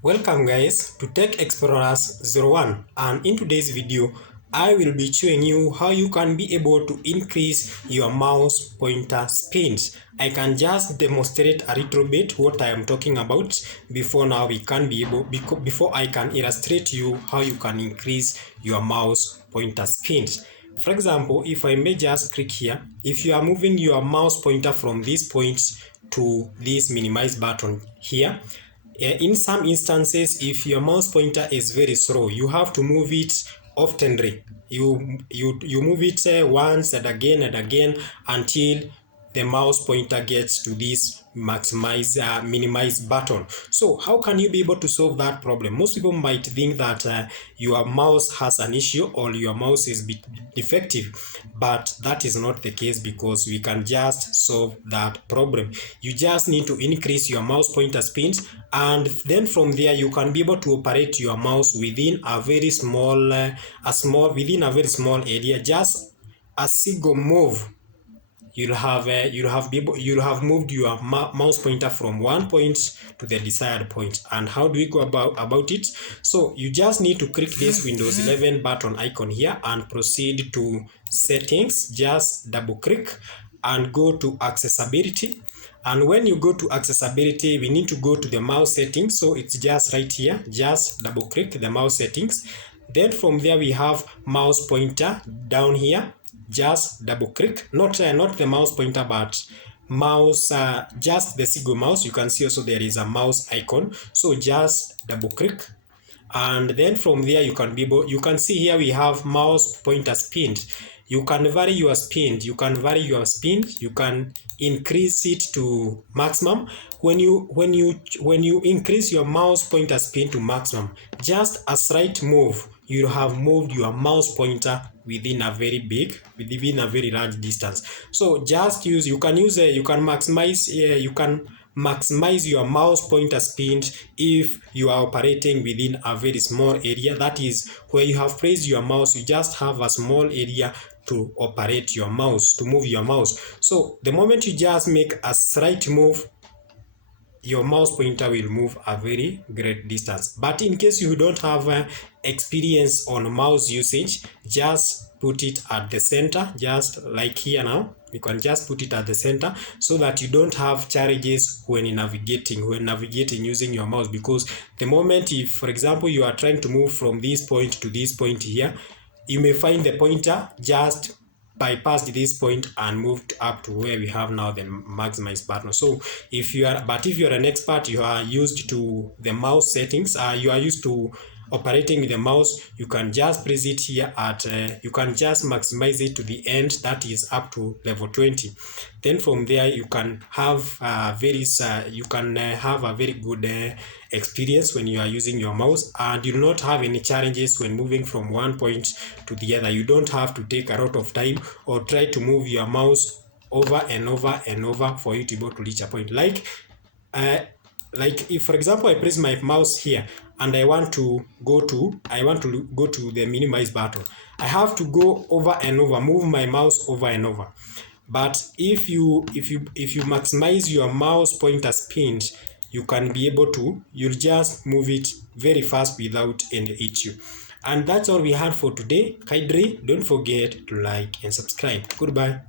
Welcome guys to Tech Explorers 01, and in today's video I will be showing you how you can be able to increase your mouse pointer speed. I can just demonstrate a little bit what I am talking about before I can illustrate you how you can increase your mouse pointer speed. For example, if I may just click here, if you are moving your mouse pointer from this point to this minimize button here, in some instances, if your mouse pointer is very slow, you have to move it oftenly. You move it once and again until the mouse pointer gets to this minimize button. So how can you be able to solve that problem? Most people might think that your mouse has an issue or your mouse is defective, but that is not the case, because we can just solve that problem. You just need to increase your mouse pointer speed, and then from there you can be able to operate your mouse within a very small area. Just a single move, you'll have moved your mouse pointer from one point to the desired point. And how do we go about it? So you just need to click this Windows 11 button icon here and proceed to settings. Just double click and go to accessibility. And when you go to accessibility, we need to go to the mouse settings. So it's just right here. Just double click the mouse settings. Then from there we have mouse pointer down here. Just double click, not the mouse pointer, but mouse, just the single mouse. You can see also there is a mouse icon. So just double click, and then from there you can see here we have mouse pointer speed. You can vary your speed. You can increase it to maximum. When you increase your mouse pointer speed to maximum, just a slight move, you have moved your mouse pointer within a very large distance. So just you can maximize your mouse pointer speed if you are operating within a very small area. That is, where you have placed your mouse, you just have a small area to operate your mouse, to move your mouse. So the moment you just make a slight move, your mouse pointer will move a very great distance. But in case you don't have experience on mouse usage, just put it at the center, just like here now. You can just put it at the center so that you don't have challenges when navigating using your mouse. Because the moment, if for example you are trying to move from this point to this point here, you may find the pointer just bypassed this point and moved up to where we have now the maximize button. So if you are an expert, you are used to the mouse settings, you are used to operating with the mouse, you can just press it here at you can just maximize it to the end, that is up to level 20. Then from there you can have a very good experience when you are using your mouse, and you do not have any challenges when moving from one point to the other. You don't have to take a lot of time or try to move your mouse over and over for you to be able to reach a point. Like if for example I press my mouse here and I want to go to the minimize button, I have to go over and over, move my mouse over and over. But if you maximize your mouse pointer speed, you can be able to, you'll just move it very fast without any issue. And that's all we had for today. Kindly don't forget to like and subscribe. Goodbye.